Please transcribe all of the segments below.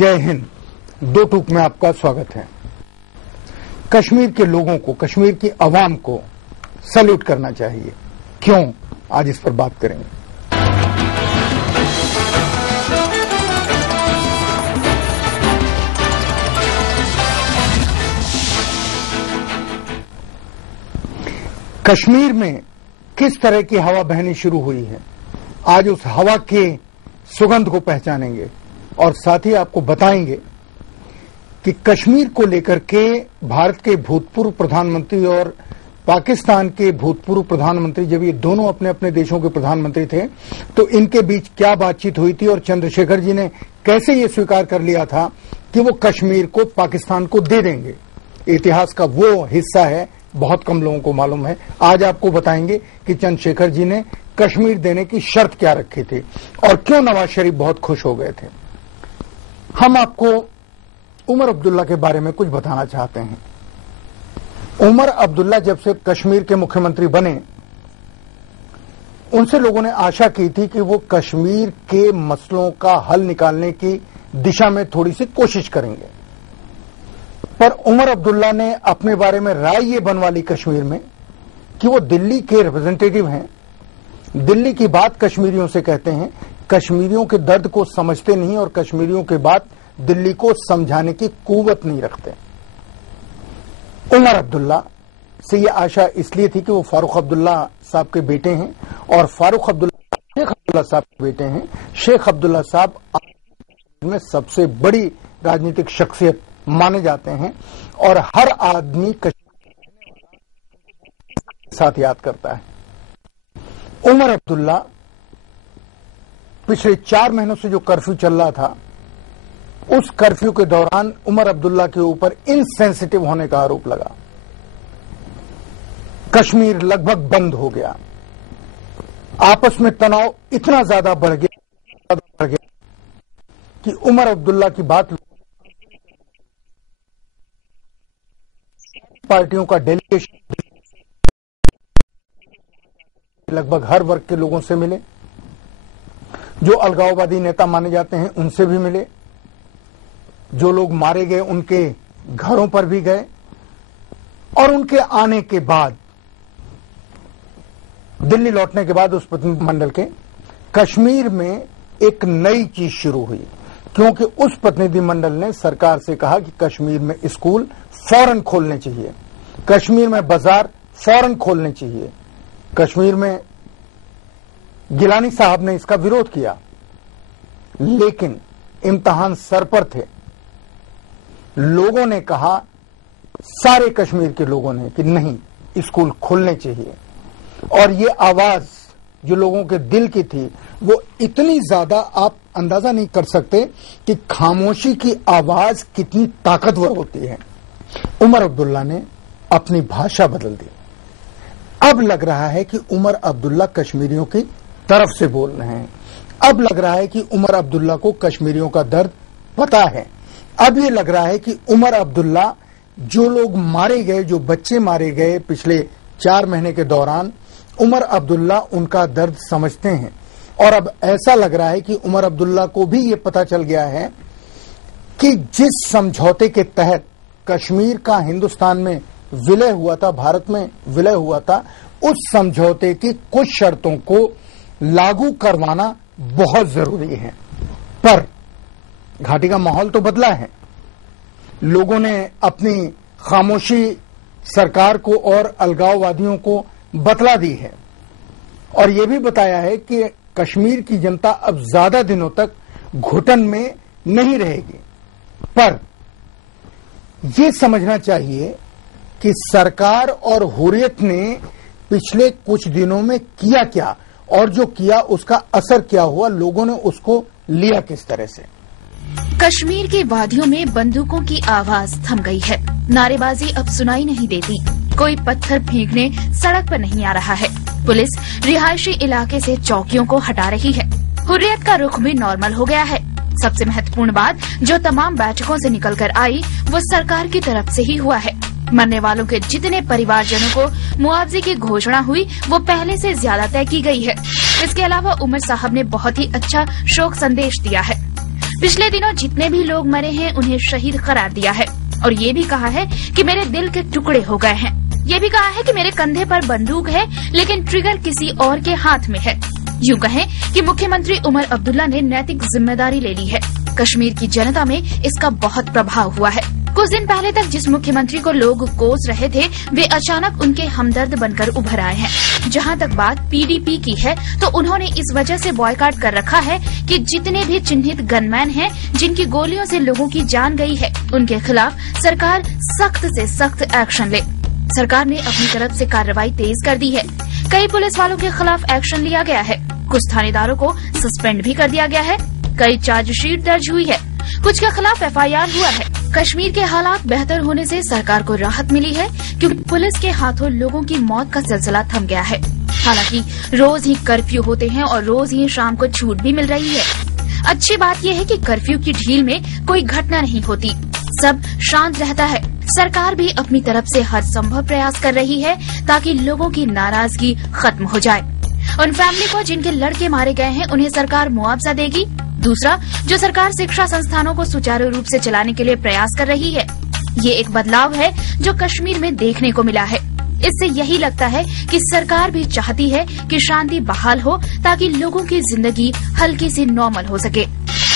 जय हिंद। दो टूक में आपका स्वागत है। कश्मीर के लोगों को, कश्मीर की आवाम को सैल्यूट करना चाहिए। क्यों? आज इस पर बात करेंगे। कश्मीर में किस तरह की हवा बहनी शुरू हुई है, आज उस हवा के सुगंध को पहचानेंगे और साथ ही आपको बताएंगे कि कश्मीर को लेकर के भारत के भूतपूर्व प्रधानमंत्री और पाकिस्तान के भूतपूर्व प्रधानमंत्री, जब ये दोनों अपने अपने देशों के प्रधानमंत्री थे, तो इनके बीच क्या बातचीत हुई थी और चंद्रशेखर जी ने कैसे ये स्वीकार कर लिया था कि वो कश्मीर को पाकिस्तान को दे देंगे। इतिहास का वो हिस्सा है, बहुत कम लोगों को मालूम है। आज आपको बताएंगे कि चंद्रशेखर जी ने कश्मीर देने की शर्त क्या रखी थी और क्यों नवाज शरीफ बहुत खुश हो गए थे। हम आपको उमर अब्दुल्ला के बारे में कुछ बताना चाहते हैं। उमर अब्दुल्ला जब से कश्मीर के मुख्यमंत्री बने, उनसे लोगों ने आशा की थी कि वो कश्मीर के मसलों का हल निकालने की दिशा में थोड़ी सी कोशिश करेंगे, पर उमर अब्दुल्ला ने अपने बारे में राय ये बनवा ली कश्मीर में कि वो दिल्ली के रिप्रेजेंटेटिव हैं, दिल्ली की बात कश्मीरियों से कहते हैं, कश्मीरियों के दर्द को समझते नहीं और कश्मीरियों की बात दिल्ली को समझाने की कुव्वत नहीं रखते। उमर अब्दुल्ला से ये आशा इसलिए थी कि वो फारूक अब्दुल्ला साहब के बेटे हैं और फारूक अब्दुल्ला शेख अब्दुल्ला साहब के बेटे हैं। शेख अब्दुल्ला साहब में सबसे बड़ी राजनीतिक शख्सियत माने जाते हैं और हर आदमी कश्मीर के साथ याद करता है। उमर अब्दुल्ला पिछले 4 महीनों से जो कर्फ्यू चल रहा था, उस कर्फ्यू के दौरान उमर अब्दुल्ला के ऊपर इनसेंसिटिव होने का आरोप लगा। कश्मीर लगभग बंद हो गया, आपस में तनाव इतना ज्यादा बढ़ गया कि उमर अब्दुल्ला की बात पार्टियों का डेलीगेशन लगभग हर वर्ग के लोगों से मिले, जो अलगाववादी नेता माने जाते हैं उनसे भी मिले, जो लोग मारे गए उनके घरों पर भी गए और उनके आने के बाद, दिल्ली लौटने के बाद उस प्रतिनिधिमंडल के कश्मीर में एक नई चीज शुरू हुई, क्योंकि उस प्रतिनिधिमंडल ने सरकार से कहा कि कश्मीर में स्कूल फौरन खोलने चाहिए, कश्मीर में बाजार फौरन खोलने चाहिए। कश्मीर में गिलानी साहब ने इसका विरोध किया, लेकिन इम्तिहान सर पर थे। लोगों ने कहा, सारे कश्मीर के लोगों ने, कि नहीं, स्कूल खोलने चाहिए। और ये आवाज जो लोगों के दिल की थी, वो इतनी ज्यादा आप अंदाजा नहीं कर सकते कि खामोशी की आवाज कितनी ताकतवर होती है। उमर अब्दुल्ला ने अपनी भाषा बदल दी। अब लग रहा है कि उमर अब्दुल्ला कश्मीरियों की तरफ से बोल रहे हैं। अब लग रहा है कि उमर अब्दुल्ला को कश्मीरियों का दर्द पता है। अब ये लग रहा है कि उमर अब्दुल्ला, जो लोग मारे गए, जो बच्चे मारे गए पिछले 4 महीने के दौरान, उमर अब्दुल्ला उनका दर्द समझते हैं। और अब ऐसा लग रहा है कि उमर अब्दुल्ला को भी ये पता चल गया है कि जिस समझौते के तहत कश्मीर का हिंदुस्तान में विलय हुआ था, भारत में विलय हुआ था, उस समझौते की कुछ शर्तों को लागू करवाना बहुत जरूरी है। पर घाटी का माहौल तो बदला है। लोगों ने अपनी खामोशी सरकार को और अलगाववादियों को बतला दी है और यह भी बताया है कि कश्मीर की जनता अब ज्यादा दिनों तक घुटन में नहीं रहेगी। पर यह समझना चाहिए कि सरकार और हुर्रियत ने पिछले कुछ दिनों में किया क्या और जो किया उसका असर क्या हुआ, लोगों ने उसको लिया किस तरह से। कश्मीर की वादियों में बंदूकों की आवाज थम गई है। नारेबाजी अब सुनाई नहीं देती। कोई पत्थर फेंकने सड़क पर नहीं आ रहा है। पुलिस रिहायशी इलाके से चौकियों को हटा रही है। हुर्रियत का रुख भी नॉर्मल हो गया है। सबसे महत्वपूर्ण बात जो तमाम बैठकों से निकलकर आई, वो सरकार की तरफ से ही हुआ है। मरने वालों के जितने परिवारजनों को मुआवजे की घोषणा हुई, वो पहले से ज्यादा तय की गई है। इसके अलावा उमर साहब ने बहुत ही अच्छा शोक संदेश दिया है। पिछले दिनों जितने भी लोग मरे हैं उन्हें शहीद करार दिया है और ये भी कहा है कि मेरे दिल के टुकड़े हो गए हैं। ये भी कहा है कि मेरे कंधे पर बंदूक है लेकिन ट्रिगर किसी और के हाथ में है। यूँ कहें कि मुख्यमंत्री उमर अब्दुल्ला ने नैतिक जिम्मेदारी ले ली है। कश्मीर की जनता में इसका बहुत प्रभाव हुआ है। कुछ दिन पहले तक जिस मुख्यमंत्री को लोग कोस रहे थे वे अचानक उनके हमदर्द बनकर उभर आए हैं। जहां तक बात पीडीपी की है तो उन्होंने इस वजह से बॉयकॉट कर रखा है कि जितने भी चिन्हित गनमैन हैं जिनकी गोलियों से लोगों की जान गई है उनके खिलाफ सरकार सख्त से सख्त एक्शन ले। सरकार ने अपनी तरफ से कार्रवाई तेज कर दी है। कई पुलिस वालों के खिलाफ एक्शन लिया गया है। कुछ थानेदारों को सस्पेंड भी कर दिया गया है। कई चार्जशीट दर्ज हुई है। कुछ के खिलाफ एफआईआर हुआ है। कश्मीर के हालात बेहतर होने से सरकार को राहत मिली है क्योंकि पुलिस के हाथों लोगों की मौत का सिलसिला थम गया है। हालांकि रोज ही कर्फ्यू होते हैं और रोज ही शाम को छूट भी मिल रही है। अच्छी बात यह है कि कर्फ्यू की ढील में कोई घटना नहीं होती, सब शांत रहता है। सरकार भी अपनी तरफ से हर संभव प्रयास कर रही है ताकि लोगों की नाराजगी खत्म हो जाए। उन फैमिली को जिनके लड़के मारे गए हैं उन्हें सरकार मुआवजा देगी। दूसरा, जो सरकार शिक्षा संस्थानों को सुचारू रूप से चलाने के लिए प्रयास कर रही है। ये एक बदलाव है जो कश्मीर में देखने को मिला है। इससे यही लगता है कि सरकार भी चाहती है कि शांति बहाल हो ताकि लोगों की जिंदगी हल्की सी नॉर्मल हो सके।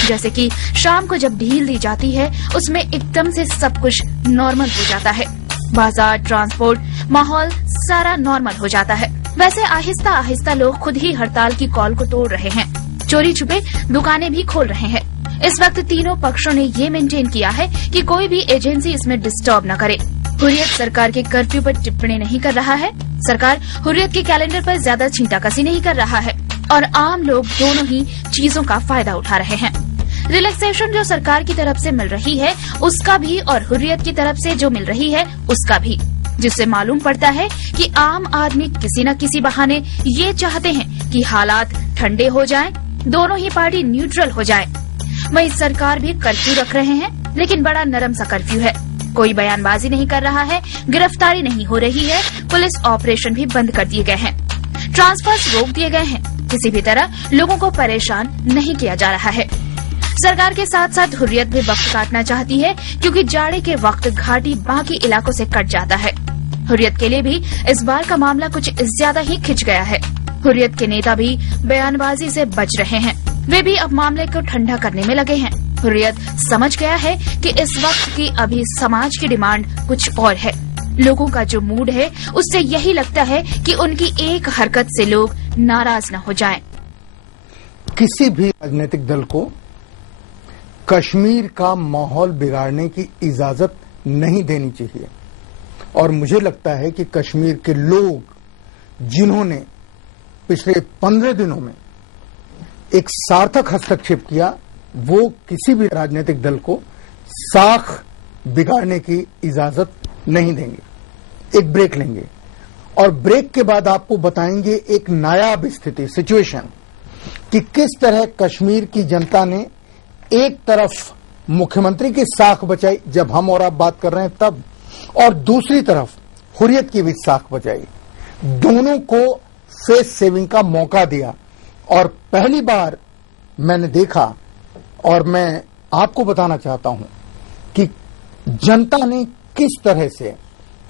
जैसे कि शाम को जब ढील दी जाती है उसमें एकदम से सब कुछ नॉर्मल हो जाता है। बाजार, ट्रांसपोर्ट, माहौल सारा नॉर्मल हो जाता है। वैसे आहिस्ता आहिस्ता लोग खुद ही हड़ताल की कॉल को तोड़ रहे हैं। चोरी छुपे दुकानें भी खोल रहे हैं। इस वक्त तीनों पक्षों ने ये मेंटेन किया है कि कोई भी एजेंसी इसमें डिस्टर्ब न करे। हुर्रियत सरकार के कर्फ्यू पर टिप्पणी नहीं कर रहा है। सरकार हुर्रियत के कैलेंडर पर ज्यादा छींटाकसी नहीं कर रहा है और आम लोग दोनों ही चीजों का फायदा उठा रहे हैं। रिलैक्सेशन जो सरकार की तरफ से मिल रही है उसका भी और हुर्रियत की तरफ से जो मिल रही है उसका भी, जिससे मालूम पड़ता है कि आम आदमी किसी न किसी बहाने ये चाहते हैं कि हालात ठंडे हो जाएं, दोनों ही पार्टी न्यूट्रल हो जाए। वहीं सरकार भी कर्फ्यू रख रहे हैं लेकिन बड़ा नरम सा कर्फ्यू है। कोई बयानबाजी नहीं कर रहा है, गिरफ्तारी नहीं हो रही है, पुलिस ऑपरेशन भी बंद कर दिए गए हैं, ट्रांसफर्स रोक दिए गए हैं। किसी भी तरह लोगों को परेशान नहीं किया जा रहा है। सरकार के साथ साथ हुर्रियत भी वक्त काटना चाहती है क्योंकि जाड़े के वक्त घाटी बाकी इलाकों से कट जाता है। हुर्रियत के लिए भी इस बार का मामला कुछ ज्यादा ही खिंच गया है। हुर्रियत के नेता भी बयानबाजी से बच रहे हैं। वे भी अब मामले को ठंडा करने में लगे हैं। हुर्रियत समझ गया है कि इस वक्त की अभी समाज की डिमांड कुछ और है। लोगों का जो मूड है उससे यही लगता है कि उनकी एक हरकत से लोग नाराज न हो जाएं। किसी भी राजनीतिक दल को कश्मीर का माहौल बिगाड़ने की इजाजत नहीं देनी चाहिए और मुझे लगता है कि कश्मीर के लोग जिन्होंने पिछले 15 दिनों में एक सार्थक हस्तक्षेप किया वो किसी भी राजनीतिक दल को साख बिगाड़ने की इजाजत नहीं देंगे। एक ब्रेक लेंगे और ब्रेक के बाद आपको बताएंगे एक नायाब स्थिति, सिचुएशन, कि किस तरह कश्मीर की जनता ने एक तरफ मुख्यमंत्री की साख बचाई जब हम और आप बात कर रहे हैं तब, और दूसरी तरफ हुर्रियत की भी साख बचाई। दोनों को फेस सेविंग का मौका दिया और पहली बार मैंने देखा और मैं आपको बताना चाहता हूं कि जनता ने किस तरह से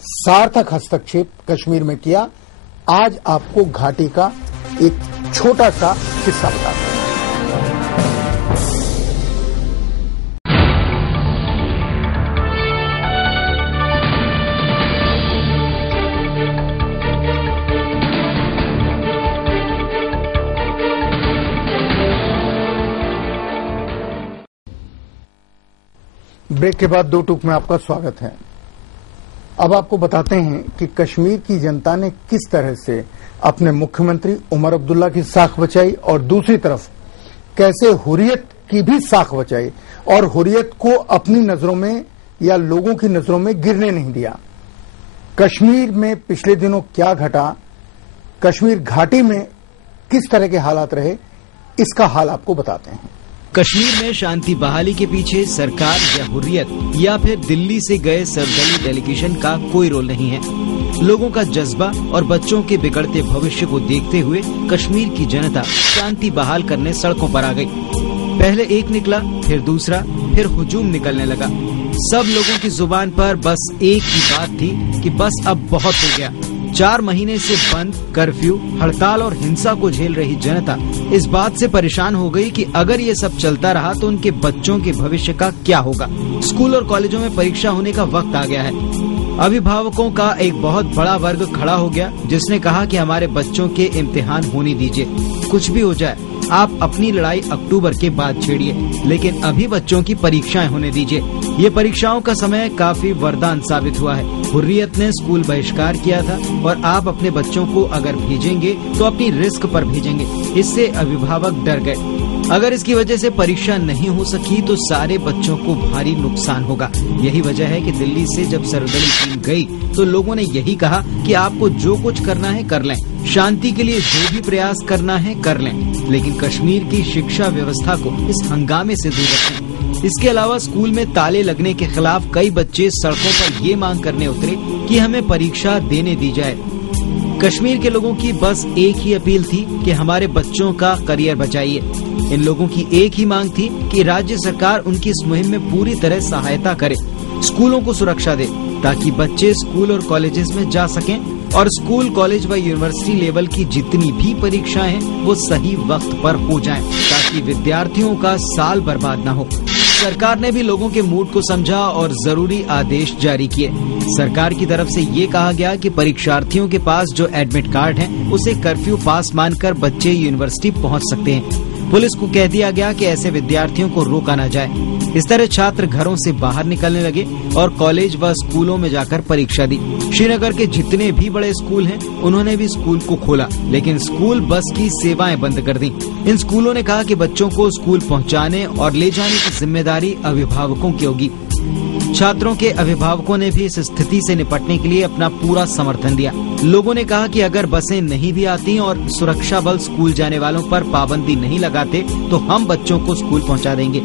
सार्थक हस्तक्षेप कश्मीर में किया। आज आपको घाटी का एक छोटा सा हिस्सा बताता हूं। ब्रेक के बाद दो टूक में आपका स्वागत है। अब आपको बताते हैं कि कश्मीर की जनता ने किस तरह से अपने मुख्यमंत्री उमर अब्दुल्ला की साख बचाई और दूसरी तरफ कैसे हुर्रियत की भी साख बचाई और हुर्रियत को अपनी नजरों में या लोगों की नजरों में गिरने नहीं दिया। कश्मीर में पिछले दिनों क्या घटा, कश्मीर घाटी में किस तरह के हालात रहे, इसका हाल आपको बताते हैं। कश्मीर में शांति बहाली के पीछे सरकार या हुर्रियत या फिर दिल्ली से गए सर्वदलीय डेलीगेशन का कोई रोल नहीं है। लोगों का जज्बा और बच्चों के बिगड़ते भविष्य को देखते हुए कश्मीर की जनता शांति बहाल करने सड़कों पर आ गई। पहले एक निकला, फिर दूसरा, फिर हुजूम निकलने लगा। सब लोगों की जुबान पर बस एक ही बात थी कि बस अब बहुत हो गया। 4 महीने से बंद, कर्फ्यू, हड़ताल और हिंसा को झेल रही जनता इस बात से परेशान हो गई कि अगर ये सब चलता रहा तो उनके बच्चों के भविष्य का क्या होगा। स्कूल और कॉलेजों में परीक्षा होने का वक्त आ गया है। अभिभावकों का एक बहुत बड़ा वर्ग खड़ा हो गया, जिसने कहा कि हमारे बच्चों के इम्तिहान होने दीजिए, कुछ भी हो जाए, आप अपनी लड़ाई अक्टूबर के बाद छेड़िए, लेकिन अभी बच्चों की परीक्षाएं होने दीजिए। ये परीक्षाओं का समय काफी वरदान साबित हुआ है। हुर्रियत ने स्कूल बहिष्कार किया था और आप अपने बच्चों को अगर भेजेंगे तो अपनी रिस्क पर भेजेंगे। इससे अभिभावक डर गए। अगर इसकी वजह से परीक्षा नहीं हो सकी तो सारे बच्चों को भारी नुकसान होगा। यही वजह है कि दिल्ली से जब सर्वदलीय टीम गई तो लोगों ने यही कहा कि आपको जो कुछ करना है कर लें, शांति के लिए जो भी प्रयास करना है कर लें, लेकिन कश्मीर की शिक्षा व्यवस्था को इस हंगामे से दूर रखें। इसके अलावा स्कूल में ताले लगने के खिलाफ कई बच्चे सड़कों पर ये मांग करने उतरे कि हमें परीक्षा देने दी जाए। कश्मीर के लोगों की बस एक ही अपील थी कि हमारे बच्चों का करियर बचाइए। इन लोगों की एक ही मांग थी कि राज्य सरकार उनकी इस मुहिम में पूरी तरह सहायता करे, स्कूलों को सुरक्षा दे ताकि बच्चे स्कूल और कॉलेजेस में जा सकें और स्कूल, कॉलेज व यूनिवर्सिटी लेवल की जितनी भी परीक्षाएं हैं वो सही वक्त पर हो जाएं, ताकि विद्यार्थियों का साल बर्बाद न हो। सरकार ने भी लोगों के मूड को समझा और जरूरी आदेश जारी किए। सरकार की तरफ से ये कहा गया कि परीक्षार्थियों के पास जो एडमिट कार्ड है उसे कर्फ्यू पास मानकर बच्चे यूनिवर्सिटी पहुंच सकते हैं। पुलिस को कह दिया गया कि ऐसे विद्यार्थियों को रोका न जाए। इस तरह छात्र घरों से बाहर निकलने लगे और कॉलेज व स्कूलों में जाकर परीक्षा दी। श्रीनगर के जितने भी बड़े स्कूल हैं, उन्होंने भी स्कूल को खोला, लेकिन स्कूल बस की सेवाएं बंद कर दी। इन स्कूलों ने कहा कि बच्चों को स्कूल पहुंचाने और ले जाने की जिम्मेदारी अभिभावकों की होगी। छात्रों के अभिभावकों ने भी इस स्थिति से निपटने के लिए अपना पूरा समर्थन दिया। लोगों ने कहा कि अगर बसें नहीं भी आती और सुरक्षा बल स्कूल जाने वालों पर पाबंदी नहीं लगाते तो हम बच्चों को स्कूल पहुंचा देंगे।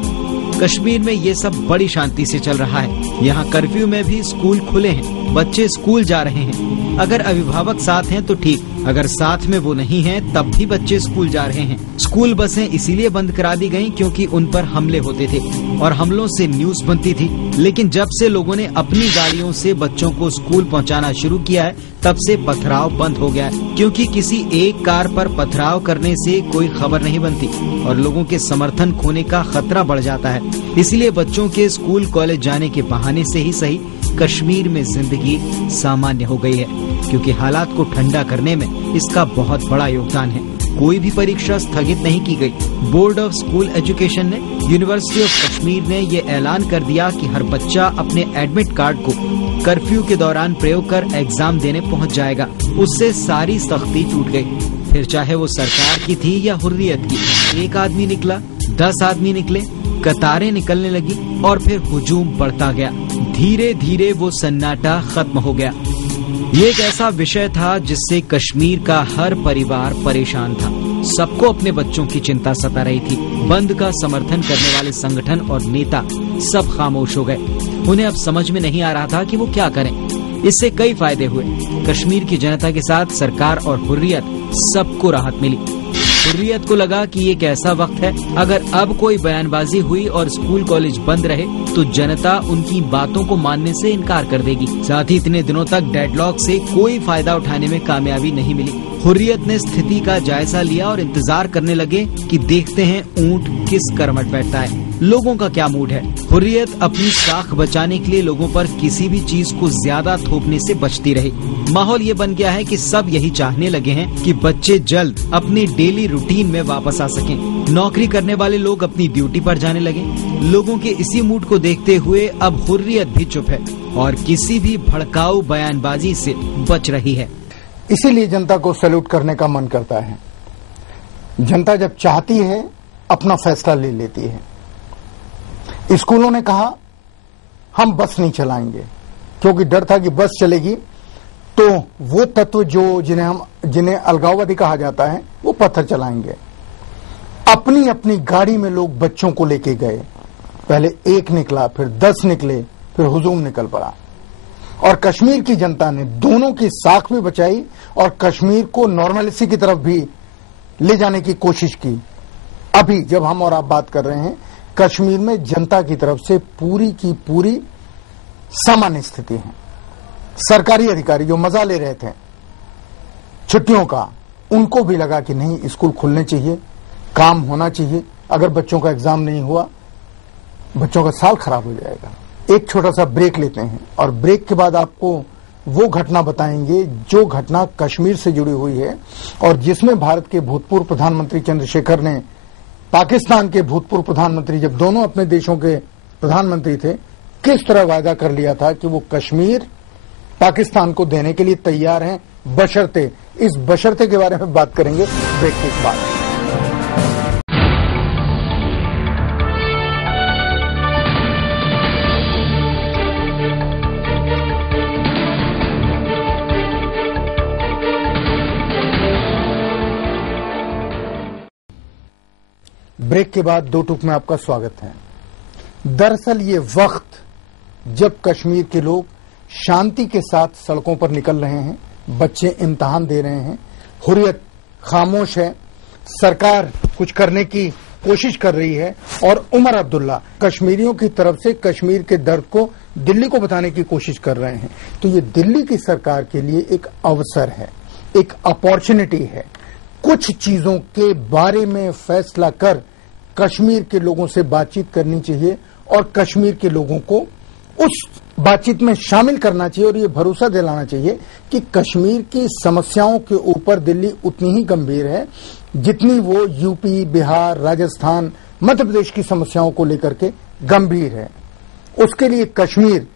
कश्मीर में ये सब बड़ी शांति से चल रहा है। यहाँ कर्फ्यू में भी स्कूल खुले हैं, बच्चे स्कूल जा रहे हैं। अगर अभिभावक साथ हैं तो ठीक, अगर साथ में वो नहीं हैं तब भी बच्चे स्कूल जा रहे हैं। स्कूल बसें इसीलिए बंद करा दी गयी क्योंकि उन पर हमले होते थे और हमलों से न्यूज बनती थी। लेकिन जब से लोगों ने अपनी गाड़ियों से बच्चों को स्कूल पहुंचाना शुरू किया है तब से पथराव बंद हो गया है, क्योंकि किसी एक कार पर पथराव करने से कोई खबर नहीं बनती और लोगों के समर्थन खोने का खतरा बढ़ जाता है। इसलिए बच्चों के स्कूल कॉलेज जाने के बहाने से ही सही कश्मीर में जिंदगी सामान्य हो गई है, क्योंकि हालात को ठंडा करने में इसका बहुत बड़ा योगदान है। कोई भी परीक्षा स्थगित नहीं की गई। बोर्ड ऑफ स्कूल एजुकेशन ने, यूनिवर्सिटी ऑफ कश्मीर ने ये ऐलान कर दिया कि हर बच्चा अपने एडमिट कार्ड को कर्फ्यू के दौरान प्रयोग कर एग्जाम देने पहुंच जाएगा। उससे सारी सख्ती टूट गई। फिर चाहे वो सरकार की थी या हुर्रियत की, एक आदमी निकला, 10 आदमी निकले, कतारें निकलने लगी और फिर हुजूम बढ़ता गया। धीरे धीरे वो सन्नाटा खत्म हो गया। ये एक ऐसा विषय था जिससे कश्मीर का हर परिवार परेशान था। सबको अपने बच्चों की चिंता सता रही थी। बंद का समर्थन करने वाले संगठन और नेता सब खामोश हो गए। उन्हें अब समझ में नहीं आ रहा था कि वो क्या करें। इससे कई फायदे हुए। कश्मीर की जनता के साथ सरकार और हुर्रियत सबको राहत मिली। हुर्रियत को लगा कि ये एक ऐसा वक्त है, अगर अब कोई बयानबाजी हुई और स्कूल कॉलेज बंद रहे तो जनता उनकी बातों को मानने से इनकार कर देगी। साथ ही इतने दिनों तक डेडलॉक से कोई फायदा उठाने में कामयाबी नहीं मिली। हुर्रियत ने स्थिति का जायजा लिया और इंतजार करने लगे कि देखते हैं ऊंट किस करवट बैठता है, लोगों का क्या मूड है। हुर्रियत अपनी साख बचाने के लिए लोगों पर किसी भी चीज को ज्यादा थोपने से बचती रही। माहौल ये बन गया है कि सब यही चाहने लगे हैं कि बच्चे जल्द अपनी डेली रूटीन में वापस आ सकें। नौकरी करने वाले लोग अपनी ड्यूटी पर जाने लगे। लोगों के इसी मूड को देखते हुए अब हुर्रियत भी चुप है और किसी भी भड़काऊ बयानबाजी से बच रही है। इसीलिए जनता को सैल्यूट करने का मन करता है। जनता जब चाहती है अपना फैसला ले लेती है। स्कूलों ने कहा हम बस नहीं चलाएंगे, क्योंकि डर था कि बस चलेगी तो वो तत्व जिन्हें अलगाववादी कहा जाता है वो पत्थर चलाएंगे। अपनी अपनी गाड़ी में लोग बच्चों को लेके गए। पहले एक निकला, फिर 10 निकले, फिर हुजूम निकल पड़ा और कश्मीर की जनता ने दोनों की साख भी बचाई और कश्मीर को नॉर्मलिटी की तरफ भी ले जाने की कोशिश की। अभी जब हम और आप बात कर रहे हैं, कश्मीर में जनता की तरफ से पूरी की पूरी सामान्य स्थिति है। सरकारी अधिकारी जो मजा ले रहे थे छुट्टियों का, उनको भी लगा कि नहीं, स्कूल खुलने चाहिए, काम होना चाहिए। अगर बच्चों का एग्जाम नहीं हुआ, बच्चों का साल खराब हो जाएगा। एक छोटा सा ब्रेक लेते हैं और ब्रेक के बाद आपको वो घटना बताएंगे जो घटना कश्मीर से जुड़ी हुई है और जिसमें भारत के भूतपूर्व प्रधानमंत्री चंद्रशेखर ने पाकिस्तान के भूतपूर्व प्रधानमंत्री, जब दोनों अपने देशों के प्रधानमंत्री थे, किस तरह वायदा कर लिया था कि वो कश्मीर पाकिस्तान को देने के लिए तैयार हैं, बशर्ते। इस बशर्ते के बारे में बात करेंगे ब्रेक के बाद। ब्रेक के बाद दो टूक में आपका स्वागत है। दरअसल ये वक्त जब कश्मीर के लोग शांति के साथ सड़कों पर निकल रहे हैं, बच्चे इम्तिहान दे रहे हैं, हुर्रियत खामोश है, सरकार कुछ करने की कोशिश कर रही है और उमर अब्दुल्ला कश्मीरियों की तरफ से कश्मीर के दर्द को दिल्ली को बताने की कोशिश कर रहे हैं। तो ये दिल्ली की सरकार के लिए एक अवसर है, एक अपॉर्चुनिटी है। कुछ चीजों के बारे में फैसला कर कश्मीर के लोगों से बातचीत करनी चाहिए और कश्मीर के लोगों को उस बातचीत में शामिल करना चाहिए और ये भरोसा दिलाना चाहिए कि कश्मीर की समस्याओं के ऊपर दिल्ली उतनी ही गंभीर है जितनी वो यूपी, बिहार, राजस्थान, मध्य प्रदेश की समस्याओं को लेकर के गंभीर है। उसके लिए कश्मीर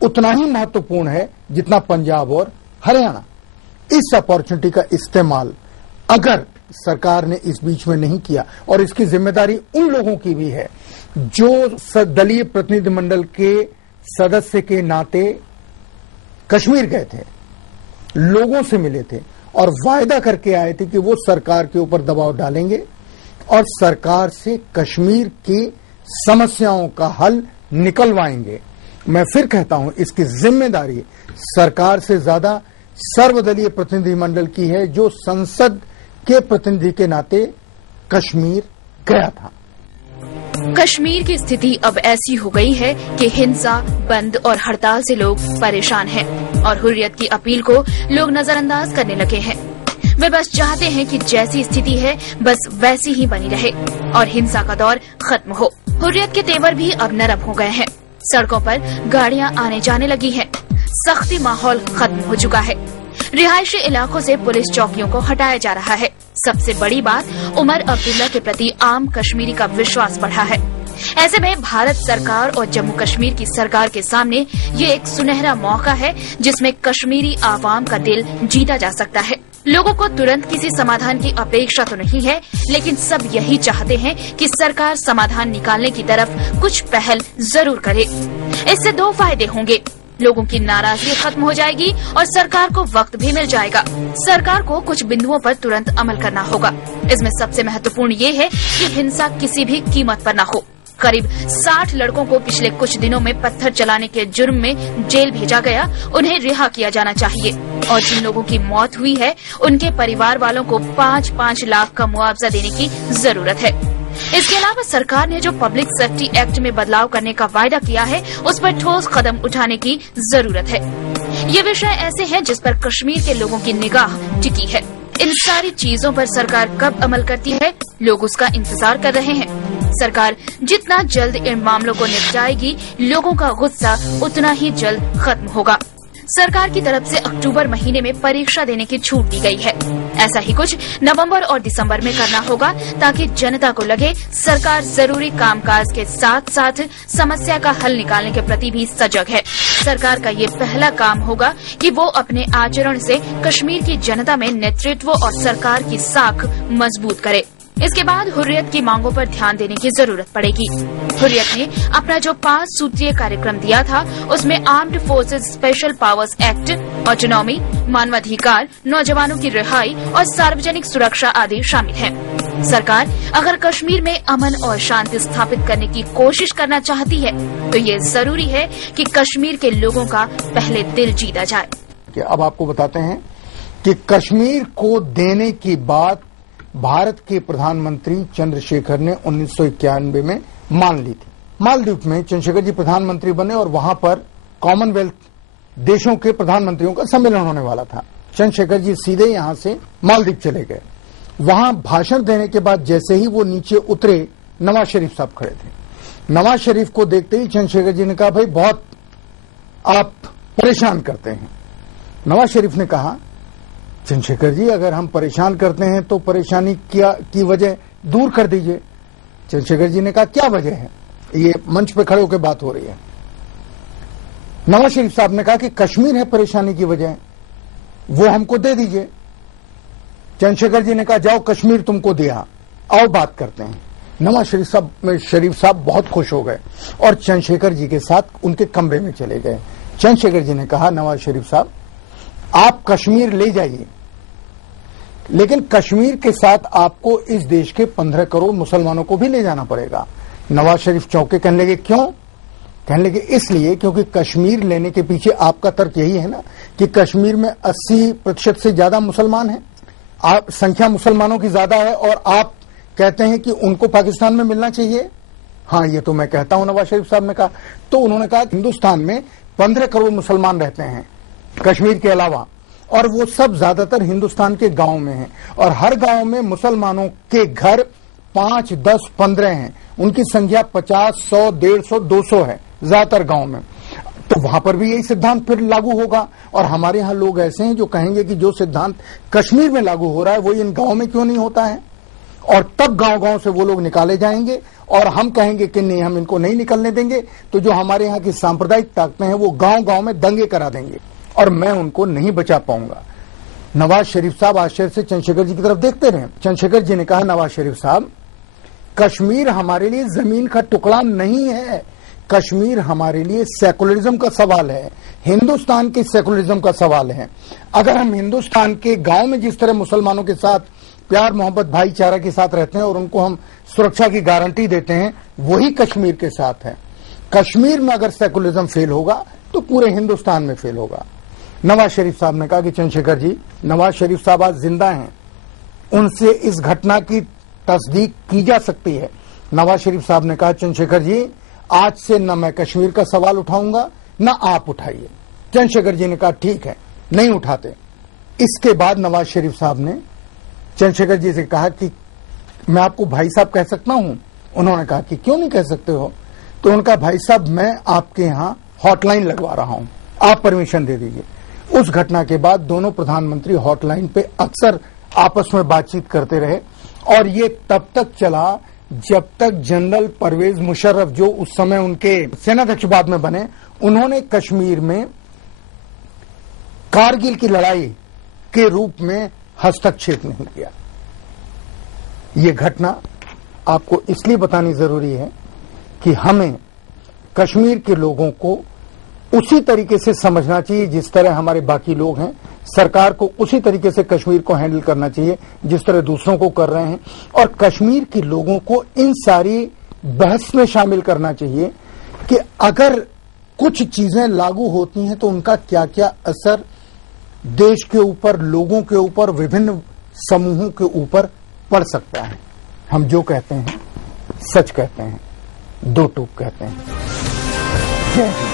उतना ही महत्वपूर्ण है जितना पंजाब और हरियाणा। इस अपॉर्चुनिटी का इस्तेमाल अगर सरकार ने इस बीच में नहीं किया, और इसकी जिम्मेदारी उन लोगों की भी है जो दलीय प्रतिनिधिमंडल के सदस्य के नाते कश्मीर गए थे, लोगों से मिले थे और वायदा करके आए थे कि वो सरकार के ऊपर दबाव डालेंगे और सरकार से कश्मीर की समस्याओं का हल निकलवाएंगे। मैं फिर कहता हूं, इसकी जिम्मेदारी सरकार से ज्यादा सर्वदलीय प्रतिनिधिमंडल की है जो संसद के प्रतिनिधि के नाते कश्मीर गया था। कश्मीर की स्थिति अब ऐसी हो गई है कि हिंसा, बंद और हड़ताल से लोग परेशान हैं और हुर्रियत की अपील को लोग नजरअंदाज करने लगे हैं। वे बस चाहते हैं कि जैसी स्थिति है बस वैसी ही बनी रहे और हिंसा का दौर खत्म हो। हुर्रियत के तेवर भी अब नरम हो गए हैं। सड़कों पर गाड़ियां आने जाने लगी हैं। सख्ती माहौल खत्म हो चुका है। रिहायशी इलाकों से पुलिस चौकियों को हटाया जा रहा है। सबसे बड़ी बात, उमर अब्दुल्ला के प्रति आम कश्मीरी का विश्वास बढ़ा है। ऐसे में भारत सरकार और जम्मू कश्मीर की सरकार के सामने ये एक सुनहरा मौका है जिसमें कश्मीरी आवाम का दिल जीता जा सकता है। लोगों को तुरंत किसी समाधान की अपेक्षा तो नहीं है, लेकिन सब यही चाहते हैं कि सरकार समाधान निकालने की तरफ कुछ पहल जरूर करे। इससे दो फायदे होंगे, लोगों की नाराजगी खत्म हो जाएगी और सरकार को वक्त भी मिल जाएगा। सरकार को कुछ बिंदुओं पर तुरंत अमल करना होगा। इसमें सबसे महत्वपूर्ण ये है कि हिंसा किसी भी कीमत पर न हो। करीब 60 लड़कों को पिछले कुछ दिनों में पत्थर चलाने के जुर्म में जेल भेजा गया, उन्हें रिहा किया जाना चाहिए और जिन लोगों की मौत हुई है उनके परिवार वालों को 5-5 लाख का मुआवजा देने की जरूरत है। इसके अलावा सरकार ने जो पब्लिक सेफ्टी एक्ट में बदलाव करने का वायदा किया है उस पर ठोस कदम उठाने की जरूरत है। ये विषय ऐसे हैं जिस पर कश्मीर के लोगों की निगाह टिकी है। इन सारी चीजों पर सरकार कब अमल करती है, लोग उसका इंतजार कर रहे हैं। सरकार जितना जल्द इन मामलों को निपटाएगी, लोगों का गुस्सा उतना ही जल्द खत्म होगा। सरकार की तरफ से अक्टूबर महीने में परीक्षा देने की छूट दी गई है। ऐसा ही कुछ नवंबर और दिसंबर में करना होगा ताकि जनता को लगे सरकार जरूरी कामकाज के साथ साथ समस्या का हल निकालने के प्रति भी सजग है। सरकार का ये पहला काम होगा कि वो अपने आचरण से कश्मीर की जनता में नेतृत्व और सरकार की साख मजबूत करे। इसके बाद हुर्रियत की मांगों पर ध्यान देने की जरूरत पड़ेगी। हुर्रियत ने अपना जो 5 सूत्रीय कार्यक्रम दिया था उसमें armed forces special powers act, autonomy, मानवाधिकार, नौजवानों की रिहाई और सार्वजनिक सुरक्षा आदि शामिल हैं। सरकार अगर कश्मीर में अमन और शांति स्थापित करने की कोशिश करना चाहती है तो ये जरूरी है कि कश्मीर के लोगों का पहले दिल जीता जाए। अब आपको बताते हैं कि कश्मीर को देने की बात भारत के प्रधानमंत्री चंद्रशेखर ने 1991 में मान ली थी। मालदीव में चंद्रशेखर जी प्रधानमंत्री बने और वहां पर कॉमनवेल्थ देशों के प्रधानमंत्रियों का सम्मेलन होने वाला था। चंद्रशेखर जी सीधे यहां से मालदीव चले गए। वहां भाषण देने के बाद जैसे ही वो नीचे उतरे, नवाज शरीफ साहब खड़े थे। नवाज शरीफ को देखते ही चंद्रशेखर जी ने कहा, भाई बहुत आप परेशान करते हैं। नवाज शरीफ ने कहा, चंद्रशेखर जी अगर हम परेशान करते हैं तो परेशानी की वजह दूर कर दीजिए। चंद्रशेखर जी ने कहा, क्या वजह है? ये मंच पे खड़े होकर बात हो रही है। नवाज शरीफ साहब ने कहा कि कश्मीर है परेशानी की वजह, वो हमको दे दीजिए। चंद्रशेखर जी ने कहा, जाओ कश्मीर तुमको दिया, आओ बात करते हैं। नवाज शरीफ साहब बहुत खुश हो गए और चंद्रशेखर जी के साथ उनके कमरे में चले गए। चंद्रशेखर जी ने कहा, नवाज शरीफ साहब आप कश्मीर ले जाइए, लेकिन कश्मीर के साथ आपको इस देश के 15 करोड़ मुसलमानों को भी ले जाना पड़ेगा। नवाज शरीफ चौंके, कहने लगे क्यों? कहने लगे इसलिए क्योंकि कश्मीर लेने के पीछे आपका तर्क यही है ना कि कश्मीर में 80% से ज्यादा मुसलमान हैं, आप संख्या मुसलमानों की ज्यादा है और आप कहते हैं कि उनको पाकिस्तान में मिलना चाहिए। हाँ, ये तो मैं कहता हूं, नवाज शरीफ साहब ने कहा। तो उन्होंने कहा हिंदुस्तान में 15 करोड़ मुसलमान रहते हैं कश्मीर के अलावा, और वो सब ज्यादातर हिंदुस्तान के गांव में हैं और हर गांव में मुसलमानों के घर 5, 10, 15 हैं। उनकी संख्या 50, 100, 150, 200 है ज्यादातर गांव में। तो वहां पर भी यही सिद्धांत फिर लागू होगा। और हमारे यहां लोग ऐसे हैं जो कहेंगे कि जो सिद्धांत कश्मीर में लागू हो रहा है वो इन गांव में क्यों नहीं होता है, और तब गांव-गांव से वो लोग निकाले जाएंगे और हम कहेंगे कि नहीं, हम इनको नहीं निकलने देंगे। तो जो हमारे यहाँ की सांप्रदायिक ताकतें हैं वो गांव-गांव में दंगे करा देंगे और मैं उनको नहीं बचा पाऊंगा। नवाज शरीफ साहब आश्चर्य से चंद्रशेखर जी की तरफ देखते रहे। चंद्रशेखर जी ने कहा, नवाज शरीफ साहब कश्मीर हमारे लिए जमीन का टुकड़ा नहीं है, कश्मीर हमारे लिए सेकुलरिज्म का सवाल है, हिंदुस्तान के सेकुलरिज्म का सवाल है। अगर हम हिंदुस्तान के गांव में जिस तरह मुसलमानों के साथ प्यार मोहब्बत भाईचारा के साथ रहते हैं और उनको हम सुरक्षा की गारंटी देते हैं, वही कश्मीर के साथ है। कश्मीर में अगर सेकुलरिज्म फेल होगा तो पूरे हिंदुस्तान में फेल होगा। नवाज शरीफ साहब ने कहा कि चंद्रशेखर जी, नवाज शरीफ साहब आज जिंदा हैं, उनसे इस घटना की तस्दीक की जा सकती है। नवाज शरीफ साहब ने कहा, चंद्रशेखर जी आज से न मैं कश्मीर का सवाल उठाऊंगा न आप उठाइए। चंद्रशेखर जी ने कहा, ठीक है, नहीं उठाते। इसके बाद नवाज शरीफ साहब ने चंद्रशेखर जी से कहा कि मैं आपको भाई साहब कह सकता हूं? उन्होंने कहा कि क्यों नहीं कह सकते हो? तो उनका, भाई साहब मैं आपके यहां हॉटलाइन लगवा रहा हूं, आप परमिशन दे दीजिए। उस घटना के बाद दोनों प्रधानमंत्री हॉटलाइन पे अक्सर आपस में बातचीत करते रहे और ये तब तक चला जब तक जनरल परवेज मुशर्रफ, जो उस समय उनके सेनाध्यक्ष बाद में बने, उन्होंने कश्मीर में कारगिल की लड़ाई के रूप में हस्तक्षेप नहीं किया। ये घटना आपको इसलिए बतानी जरूरी है कि हमें कश्मीर के लोगों को उसी तरीके से समझना चाहिए जिस तरह हमारे बाकी लोग हैं। सरकार को उसी तरीके से कश्मीर को हैंडल करना चाहिए जिस तरह दूसरों को कर रहे हैं, और कश्मीर के लोगों को इन सारी बहस में शामिल करना चाहिए कि अगर कुछ चीजें लागू होती हैं तो उनका क्या क्या असर देश के ऊपर, लोगों के ऊपर, विभिन्न समूहों के ऊपर पड़ सकता है। हम जो कहते हैं सच कहते हैं, दो टूक कहते हैं। जय हिंद।